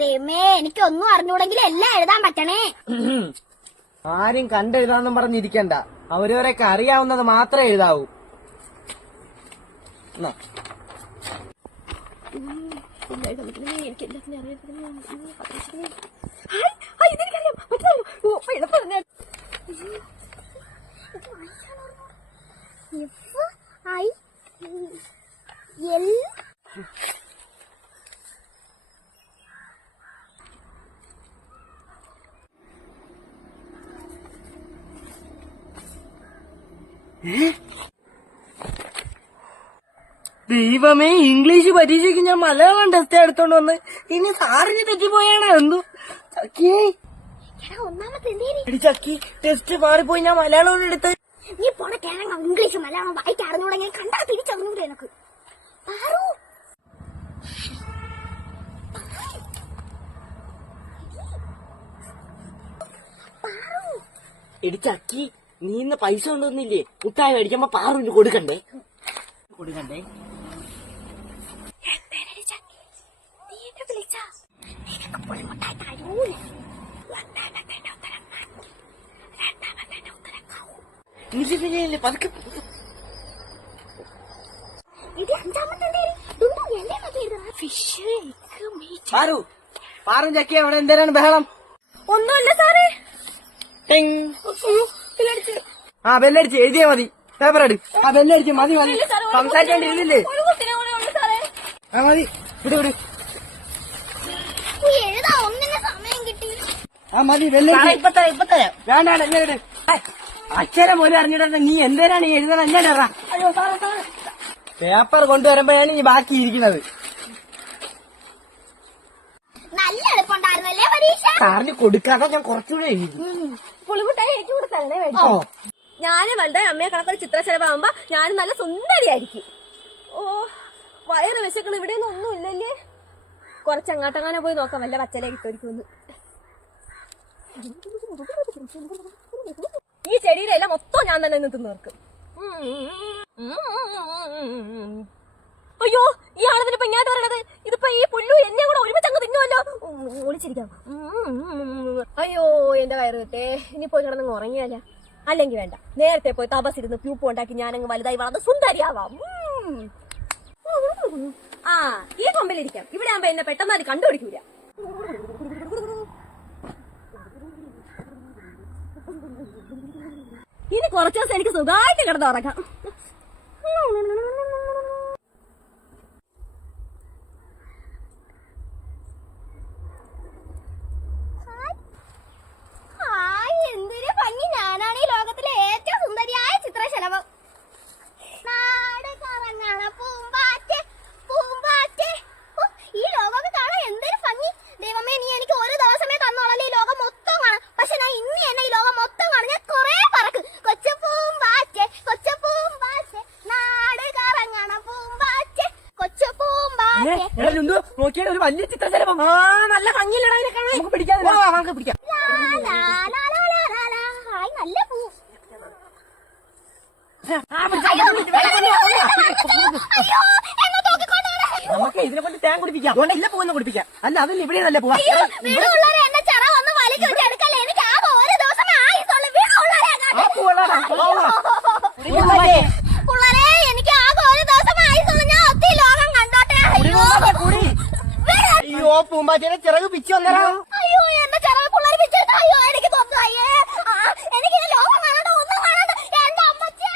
ദൈവമേ, എനിക്കൊന്നും അറിഞ്ഞൂടെങ്കിൽ എല്ലാം എഴുതാൻ പറ്റണേ. ആരും കണ്ടെഴുതാന്നും പറഞ്ഞിരിക്കണ്ട, അവരവരൊക്കെ അറിയാവുന്നത് മാത്രമേ എഴുതാവൂ. ദൈവമേ, ഇംഗ്ലീഷ് പരീക്ഷയ്ക്ക് ഞാൻ മലയാളം ടെസ്റ്റ് എടുത്തോണ്ട് വന്ന് ഇനി സാറിന് തെറ്റിപ്പോയാണ്. എന്തോ ചക്കി, ടെസ്റ്റ് മാറിപ്പോയി, ഞാൻ മലയാളം എടുത്ത്. നീ പോണ കേരള ഇംഗ്ലീഷ് മലയാളം വായിക്കാൻ അറിഞ്ഞൂടെങ്കിൽ കണ്ടാ തിരിച്ചറിഞ്ഞൂടെ എനക്ക്. എടിച്ചക്കി, നീ ഇന്ന് പൈസ കൊണ്ടുവന്നില്ലേ? മുട്ടായി മേടിക്കുമ്പോ പാറുവിന് കൊടുക്കണ്ടേ? പതുക്കെ പാറും ചക്കി അവിടെ എന്തേരാണ് ബഹളം? ഒന്നുമില്ല സാറേ. ആ ബെല്ലടിച്ച് എഴുതിയാ മതി. പേപ്പർ എടു. ആ ബെല്ലടിച്ച് മതി മതി, സംസാരിക്കാണ്ടിരുന്നില്ലേ? ആ മതി, വിട്. ആ മതി, ബെല്ലടിച്ച്. വേണ്ട എന്നെ അക്ഷരം പോലും അറിഞ്ഞിട്ട് നീ എന്തേരാണ് ഈ എഴുതണം? എന്നേടാ പേപ്പർ കൊണ്ടുവരുമ്പോഴാണ് ഈ ബാക്കി ഇരിക്കുന്നത്. നല്ല എളുപ്പമുണ്ടായിരുന്നല്ലേ പരീക്ഷ? സാറിന് കൊടുക്കാതെ ഞാൻ കുറച്ചുകൂടെ എഴുതി. പുളിമുട്ടായി എനിക്ക് കൊടുത്തല്ലേ? ഞാന് വലുതായി അമ്മയെ കണക്കൊരു ചിത്രശലഭമാകുമ്പോ ഞാൻ നല്ല സുന്ദരിയായിരിക്കും. ഓ, വയറ് വിശക്കണം. ഇവിടെയൊന്നും ഒന്നും ഇല്ലല്ലേ? കുറച്ചങ്ങാട്ടങ്ങനെ പോയി നോക്കാം, വല്ല പച്ചലേ കിട്ടുമായിരിക്കും. ഈ ചെടിയുടെ എല്ലാം മൊത്തം ഞാൻ തന്നെ നിന്ന് തീർക്കും. അയ്യോ, ഈ ആളതിനിപ്പോ ഇങ്ങോട്ട് പറയണത്? ഇതിപ്പോ ഈ പുല്ലു എന്നെ കൂടെ ഒരുമിച്ച് അങ്ങ് തിന്നുമല്ലോ. ഒളിച്ചിരിക്കാം. അയ്യോ, എന്റെ വയറ് കിട്ടേ. ഇനി പോയി കിടന്നങ്ങ് ഉറങ്ങിയാല. അല്ലെങ്കിൽ വേണ്ട, നേരത്തെ പോയി തപസിരുന്ന് പ്യൂപ്പ് ഉണ്ടാക്കി ഞാനങ്ങ് വലുതായി വളർന്ന് സുന്ദരിയാവാം. ആ, ഈ കൊമ്പിലിരിക്കാം. ഇവിടെ ആകുമ്പോ എന്നെ പെട്ടെന്ന് അത് കണ്ടുപിടിക്കൂല. ഇനി കുറച്ചു ദിവസം എനിക്ക് സുഖമായിട്ട് കിടന്നുറങ്ങാം. എന്തൊരു ഭംഗി! ഞാനാണ് ഈ ലോകത്തിലെ ഏറ്റവും സുന്ദരിയായ ചിത്രശലഭം. നാട് കറങ്ങണ പൂമ്പാറ്റേ, പൂമ്പാറ്റേ. ഈ ലോകമൊക്കെ കാണാൻ എന്തൊരു ഭംഗി! ദൈവമേ, നീ എനിക്ക് ഒരു ദിവസമേ തന്നോളല്ലേ ഈ ലോകം മൊത്തം കാണാം. പക്ഷെ ഞാൻ ഇന്ന് തന്നെ ഈ ലോകം മൊത്തം കാണാം. ഞാൻ കൊറേ പറക്ക്. കൊച്ചു പൂമ്പാറ്റേ, കൊച്ചു പൂമ്പാറ്റേ, നാട് കറങ്ങണ പൂമ്പാറ്റേ, കൊച്ചു പൂമ്പാറ്റേ. നോക്കിയാൽ ഒരു വലിയ ചിത്രശലഭം. നല്ല ഭംഗിയിലടാ, നമുക്ക് പിടിക്കാം. നല്ല പൂ. നമുക്ക് ഇതിനെ കൊണ്ട് തേൻ കുടിപ്പിക്കാം. ഇല്ല, പൂവെന്ന് കുടിപ്പിക്കാം. അല്ല, അതിൽ ഇവിടെ നല്ല പോവാ. എന്റെ ചെറ വന്ന് വലിക്ക് വെച്ച് എടുക്കല്ലേ? എനിക്ക് ആകെ ഒരു ദിവസം ആയുസുള്ളൂ. പിള്ളേരെ, എനിക്ക് ആകെ ഒരു ദിവസം ആയുസുള്ളൂ. ഞാൻ ഒത്തിരി ലോകം കണ്ടോട്ടെ. അയ്യോ, പൂമ്പാറ്റയുടെ ചിറക് പിച്ചു വന്നേരാ. അയ്യോ, എന്റെ ചിറക് പിള്ളേർ പിച്ചെടുത്ത. അയ്യോ, എനിക്ക് തോന്നുന്നു. അയ്യേ, എനിക്ക് ലോകം കാണണ്ട, ഒന്നും കാണണ്ട. എന്റെ അമ്മച്ചേ.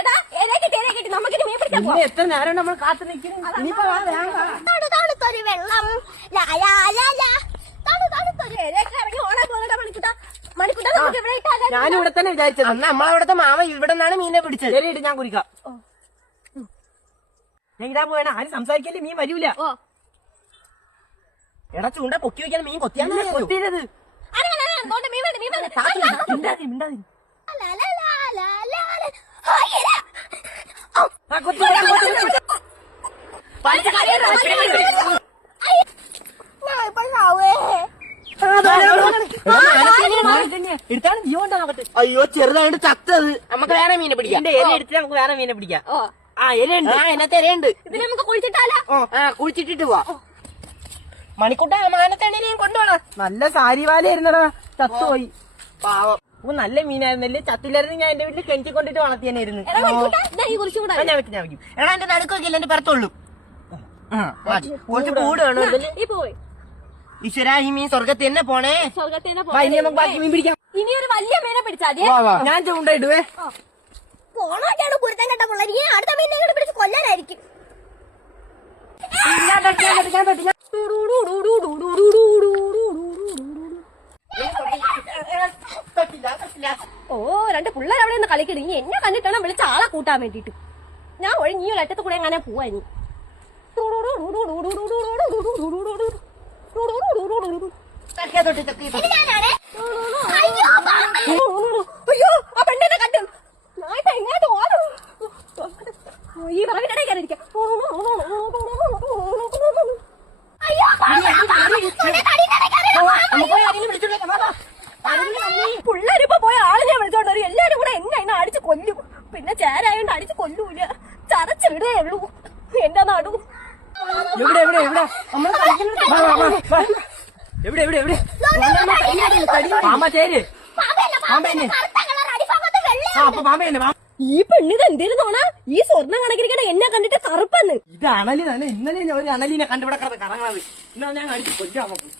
എടാ, കിട്ടി. നമുക്കിനി മീൻ പിടിക്കാൻ പോവാം. എത്ര നേരം നമ്മൾ കാത്തു നിൽക്കുന്നു. തണുത്തൊരു വെള്ളം. തണുത്തൊരു ഇറങ്ങി ഓണാ പോകണ്ട മണിക്കുട്ട. നമുക്ക് ഇവിടെ ഇട്ടാലോ? ഞാനിവിടെ തന്നെ വിചാരിച്ചത്. അന്ന് നമ്മളവിടുത്തെ മാമ ഇവിടെ നിന്നാണ് മീനെ പിടിച്ചത്. ശരിയിട്ട് ഞാൻ കുടിക്കാം. ഞാൻ ഇതാ പോയണ. ആരും സംസാരിക്കല്ലേ, മീൻ വരൂല. എടാ, ചൂണ്ട പൊക്കി വയ്ക്കാൻ മീൻ കൊത്തിയത്. എടുത്താണ് നീ കൊണ്ടാകട്ടെ. അയ്യോ, ചെറുതായിട്ട് ചത്തത്. നമുക്ക് വേറെ മീനെ പിടിക്കാം. ഇല എടുത്തിട്ട് നമുക്ക് വേറെ മീനെ പിടിക്കാം. ആ, ഇലയുണ്ട്. ആ, ഇതിനകത്ത് ഇലയുണ്ട്. ഇതിന് നമുക്ക് കുളിച്ചിട്ടാലോ? കുളിച്ചിട്ടിട്ട് പോവാ. മണിക്കുട്ട മാനത്തണിനെയും കൊണ്ടുപോണ. നല്ല സാരിവാലായിരുന്നടാ, ചത്തുപോയി പാവം. അപ്പൊ നല്ല മീനായിരുന്നല്ലേ, ചത്തില്ലായിരുന്നു ഞാൻ എന്റെ വീട്ടിൽ കെഞ്ചി കൊണ്ടിട്ട് വളർത്തിയായിരുന്നു. ഞാൻ വെക്കും എടാ, എന്റെ നടുക്കൊക്കെ എന്റെ പുറത്തുള്ളൂ. കുറച്ച് കൂട് വേണോ ഈശ്വര, ഈ മീൻ സ്വർഗത്തിൽ തന്നെ പോണേ. ഇനി നമുക്ക് ബാക്കി മീൻ പിടിക്കാം. ഇനി ഒരു വലിയ മീനെ പിടിച്ചാൽ ഞാൻ ചൂണ്ടയിടുവേ. പോണോട്ടാണ് കുരുത്തം കെട്ട പിള്ളേർ. ഈ അടുത്ത മീനെ കൂടെ പിടിച്ച് കൊല്ലാനായിരിക്കും. ഓ, രണ്ട് പിള്ളേർ അവിടെ നിന്ന് കളിക്കരുത്. ഇനി എന്നെ കണ്ടിട്ടാണ് വിളിച്ച ആളെ കൂട്ടാൻ വേണ്ടിട്ട്. ഞാൻ ഒഴിഞ്ഞ ഈ ഒരറ്റത്ത് കൂടെ അങ്ങനെ പോവാ. ഇനി അയ്യോ, ആ പെണ്ണിനെ കണ്ടു. എങ്ങോട്ട് ഓടും? ഈ പറവിനിടെ കയറിയിരിക്കാം. പിള്ളേരിപ്പോ പോയ ആളിനെ വിളിച്ചോണ്ട് വരും. എല്ലാരും കൂടെ എന്നെ ഇന്ന് അടിച്ച് കൊല്ലും. പിന്നെ ചേരായോണ്ട് അടിച്ച് കൊല്ലൂല, ചതച്ചിടേ ഉള്ളൂ എന്റെ നടു. എവിടെ എവിടെ എവിടെ എവിടെ എവിടെ എവിടെ പാമ്പ ചേര്. അപ്പൊ പാമ്പ തന്നെ. ഈ പെണ്ണിത് എന്തേരുന്നോണ? ഈ സ്വർണ്ണം കണക്കിരിക്കണ എന്നെ കണ്ടിട്ട് കറുപ്പെന്ന്. ഇത് അണലി തന്നെ. ഇന്നലെ ഞാൻ ഒരു അണലിനെ കണ്ടിവിടെ കറങ്ങാതെ. എന്നാ ഞാൻ അടിച്ച് കൊല്ലാൻ നോക്കും.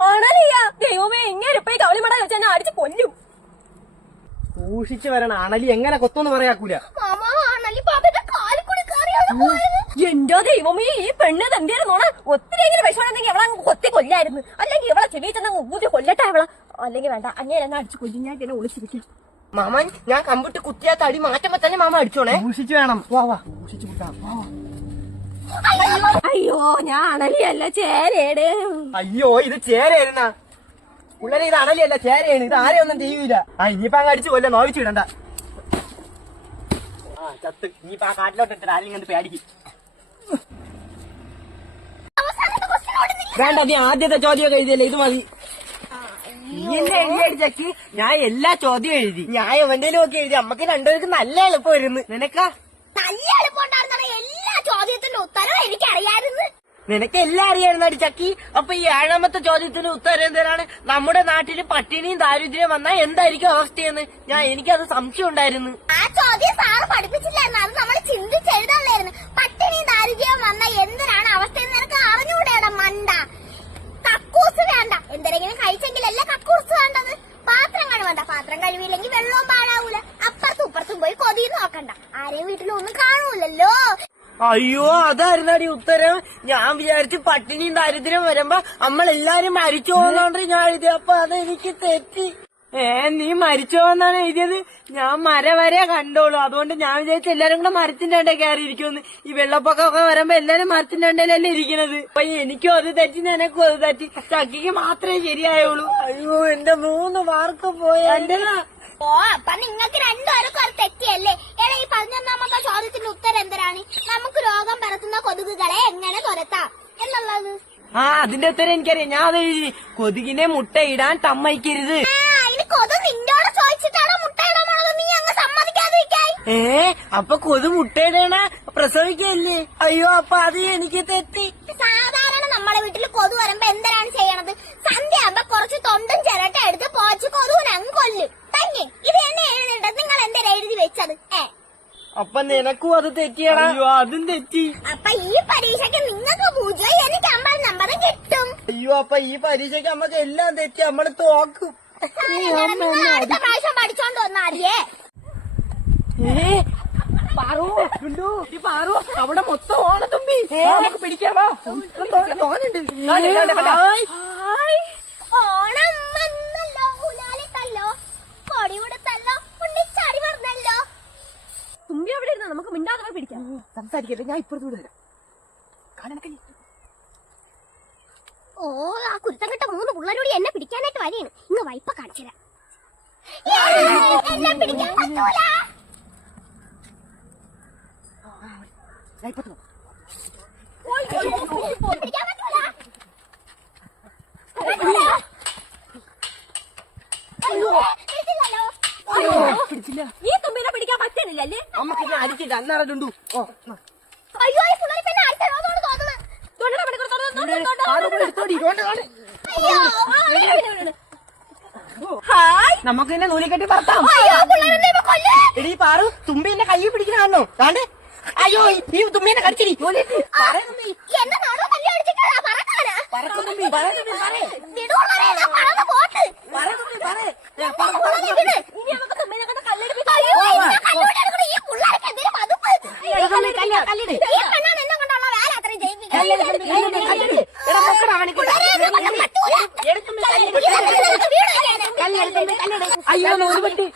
അണലിയാ? ദൈവമേ, ഇങ്ങനെ ഇപ്പൊ ഈ കവളിമട വെച്ച് എന്നെ അടിച്ച് കൊല്ലും. സൂക്ഷിച്ചു വരണം, അണലി എങ്ങനെ കൊത്തൊന്ന് പറയാക്കൂല. എന്തോ ദൈവമേ, ഈ പെണ്ണിത് എന്തേരുന്നോണ? ഒത്തിരി എങ്കിലും വിഷമമുണ്ടെങ്കിൽ അവളെ കൊത്തി കൊല്ലായിരുന്നു. അല്ലെങ്കിൽ ഇവളെ ചെവി ചെന്ന ഊതി കൊല്ലട്ടെ അവളെ. അല്ലെങ്കിൽ വേണ്ട, അങ്ങനെ എന്നെ അടിച്ചു കൊല്ലും. ഞാൻ ഇങ്ങനെ ഒളിച്ചിരിക്കും. മാമൻ, ഞാൻ കമ്പിട്ട് കുത്തിയാ തടി മാറ്റുമ്പോ തന്നെ മാമ അടിച്ചോണേ. സൂക്ഷിച്ചു വേണം. സൂക്ഷിച്ചു കൂട്ടാം. അയ്യോ, ഞാൻ അണലിയല്ല, ചേരേട്. അയ്യോ, ഇത് ചേരയായിരുന്ന പിള്ളേരെ. ഇത് അണലിയല്ല, ചേരയാണ്. ഇത് ആരെയൊന്നും ചെയ്യൂല. ഇനിയിപ്പോ അങ്ങ് അടിച്ചു കൊല്ല, നോവിച്ചു വിടണ്ട. ചത്ത് ഇനിയിപ്പോ ആ കാട്ടിലോട്ട് ഇട്ടിട്ട് ആരെയും കണ്ട് പേടിക്കും. വേണ്ട, നീ ആദ്യത്തെ ചോദ്യമൊക്കെ എഴുതിയല്ലേ, ഇത് മതി. എന്നെ എഴുതിയടിച്ചക്ക് ഞാൻ എല്ലാ ചോദ്യം എഴുതി. ഞാൻ എവന്റേലും ഒക്കെ എഴുതി. അമ്മക്ക് രണ്ടുപേർക്ക് നല്ല എളുപ്പം വരുന്നു. നിനക്കാ? നല്ല എളുപ്പം ഉണ്ടായിരുന്ന എല്ലാ ചോദ്യത്തിന്റെ ഉത്തരം എനിക്കറിയായിരുന്നു. നിനക്ക് എല്ലാം അറിയായിരുന്നു അടിച്ചക്കി. അപ്പൊ ഈ 7ാമത്തെ ചോദ്യത്തിന് ഉത്തരം എന്തരാണ്? നമ്മുടെ നാട്ടില് പട്ടിണിയും ദാരിദ്ര്യം വന്നാൽ എന്തായിരിക്കും അവസ്ഥയെന്ന് എനിക്കത് സംശയം ഉണ്ടായിരുന്നു. ആ ചോദ്യം സാറ് പഠിപ്പിച്ചില്ലായിരുന്നു. അത് നമ്മൾ ചിന്തിച്ചെഴുതാനായിരുന്നു. പട്ടിണിയും ദാരിദ്ര്യം വന്നാൽ എന്തിനാണ് അവസ്ഥയെന്ന് നിനക്ക് അറിഞ്ഞുകൂടെയാണ് മണ്ട. കക്കൂസ് വേണ്ട, എന്തെങ്കിലും കഴിച്ചെങ്കിലല്ല കക്കൂസ് വേണ്ടത്. പാത്രം കഴുകണ്ട, പാത്രം കഴുകിയില്ലെങ്കിൽ വെള്ളവും പാഴാവൂല. അപ്പുറത്തും ഇപ്പുറത്തും പോയി കൊതി നോക്കണ്ട, ആരെയും വീട്ടിലൊന്നും കാണൂലല്ലോ. അയ്യോ, അതായിരുന്നടി ഉത്തരം. ഞാൻ വിചാരിച്ചു പട്ടിണിയും ദാരിദ്ര്യം വരുമ്പോ നമ്മളെല്ലാരും മരിച്ചു പോകുന്നോണ്ട് ഞാൻ എഴുതി. അപ്പൊ അതെനിക്ക് തെറ്റി. നീ മരിച്ചു പോകുന്നാണ് എഴുതിയത്. ഞാൻ മരം വരെ കണ്ടോളൂ. അതുകൊണ്ട് ഞാൻ വിചാരിച്ചു എല്ലാരും കൂടെ മരത്തിന്റെ അണ്ടേ കയറിയിരിക്കുമെന്ന്. ഈ വെള്ളപ്പൊക്കമൊക്കെ വരുമ്പോ എല്ലാരും മരത്തിന്റെ അണ്ടയിലല്ലേ ഇരിക്കണത്. അപ്പൊ എനിക്കും അത് തെറ്റി, നിനക്കും അത് തെറ്റി. ചക്കിക്ക് മാത്രമേ ശരിയായുള്ളൂ. അയ്യോ, എന്റെ 3 മാർക്ക് പോയ. ഓ, അപ്പൊ നിങ്ങൾക്ക് രണ്ടുപേർക്കും അത് തെറ്റിയല്ലേ? എടാ, ഈ 11ാമത്തെ ചോദ്യത്തിന്റെ ഉത്തരം എന്തിനാണ്? നമുക്ക് രോഗം പരത്തുന്ന കൊതുകുകളെ എങ്ങനെ തുരത്താം എന്നുള്ളത്. അതിന്റെ ഉത്തരം എനിക്കറിയാം. ഞാൻ അത് എഴുതി. കൊതുകിനെ മുട്ടയിടാൻ സമ്മതിക്കരുത്. അതിന് കൊതു നിന്നോട് ചോദിച്ചിട്ടാണോ മുട്ടയിടാൻ പോണത്? നീ അങ്ങ് സമ്മതിക്കാതിരിക്കായി. അപ്പൊ കൊതു മുട്ടയിടണ പ്രസവിക്കല്ലേ? അയ്യോ, അപ്പൊ അത് എനിക്ക് തെറ്റി. സാധാരണ നമ്മുടെ വീട്ടിൽ കൊതു വരുമ്പോ എന്തിനാണ് ചെയ്യണത്? സന്ധ്യയാകുമ്പോ കുറച്ച് തൊണ്ടും ചിരട്ട എടുത്ത് പോച്ച് കൊതുവിനെ അങ്ങ് കൊല്ലും. തന്നെ ഇത് എന്നെ എഴുതേണ്ടത്. നിങ്ങൾ എന്തിനാ എഴുതി വെച്ചത്? അപ്പൊ നിനക്കും അത് തെറ്റിയടാ. അയ്യോ, അതും തെറ്റി. അപ്പൊ ഈ പരീക്ഷയ്ക്ക് നിങ്ങൾക്ക് 0, എനിക്ക് 50 നമ്പറും കിട്ടും. അയ്യോ, അപ്പൊ ഈ പരീക്ഷയ്ക്ക് നമ്മക്ക് എല്ലാം തെറ്റി. നമ്മള് തോക്കും. അടുത്ത പ്രാവശ്യം പഠിച്ചോണ്ട് വന്നാലേ. പാറു, അവിടെ മൊത്തം ഓണത്തുമ്പി. നമുക്ക് പിടിക്കാമോ? ഓണം വന്നല്ലോ, ഉലാലിട്ടല്ലോ, കൊടി കൊടുത്തല്ലോ, ഉണ്ണിച്ചാടി പറഞ്ഞല്ലോ. തുമ്പി അവിടെ ഇരുന്നോ, നമുക്ക് മിണ്ടാതെ പിടിക്കാം. സംസാരിക്കല്ലേ, ഞാൻ ഇപ്പുറത്ത് വിടുതരാം. ഓ, ആ കുരുത്തം കെട്ട 3 പിള്ളേരോട് എന്നെ പിടിക്കാനായിട്ട് വരെയാണ്. ഇന്ന് വൈപ്പ കാണിച്ചുതരാം. എന്നെ പിടിക്കാൻ പറ്റൂല. പിടിക്കാൻ പറ്റൂല. പിടിച്ചില്ല. ഈ തുമ്പിനെ പിടിക്കാൻ പറ്റണില്ലല്ലേ? നമുക്ക് അടിച്ചില്ല. അന്നേരണ്ടുണ്ടു. അയ്യോ, ഈ പിള്ളേരെ പിന്നെ അടിച്ചോന്നാണ് തോന്നുന്നത്. എടുത്തോടി അയ്യോ, ഹായ്. നമുക്ക് തന്നെ നൂലിക്കെട്ടി പറത്താം. അയ്യോ, പിള്ളേരെന്നെ ഇപ്പൊ കൊല്ലും. എടീ പാറു, തുമ്പി എന്നെ കയ്യിൽ പിടിക്കണോ? താണ്ട് അയ്യോ ഈ തുമ്പി എന്നെ കടിച്ചിടി. എന്നെ നടുവ് തല്ലി അടിച്ചിട്ടാ പറക്കാനാ. പറക്കുന്നുമ്പി വിടുവോളരെ, ഞാൻ പറന്ന് പോട്ട്. പറ വിട്. ഇനി നമുക്ക് തുമ്പിനെ കൊണ്ട് കല്ലെടുപ്പിക്കാം. അയ്യോ, എന്നെ കല്ലുപിടിയെടുക്കണ ഈ പിള്ളേർക്ക് എന്തിനു മടുപ്പ്? ഈ പെണ്ണാണ് എന്നെ കൊണ്ടുള്ള വേല അത്രയും ചെയ്യിപ്പിക്കുന്നത്. അയ്യോ നൂല് പറ്റി.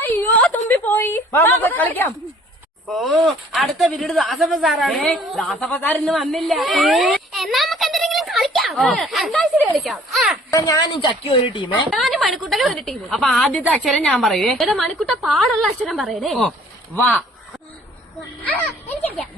അയ്യോ, തുമ്പി പോയി. നമുക്ക് കളിക്കാം. ഓ അടുത്ത പീരീഡ് ദാസപ്പ സാറാണ്. ദാസപ്പ സാർ ഇന്ന് വന്നില്ല. എന്നാ നമുക്ക് എന്തെങ്കിലും കളിക്കാം. എന്താ ശരി കളിക്കാം. ഞാനും ചക്കി ഒരു ടീമേ, ഞാനും മണിക്കുട്ടനും ഒരു ടീം. അപ്പൊ ആദ്യത്തെ അക്ഷരം ഞാൻ പറയേ. മണിക്കുട്ട പാടുള്ള അക്ഷരം പറയണേ. ഓ വാ. എനിക്കറിയാം.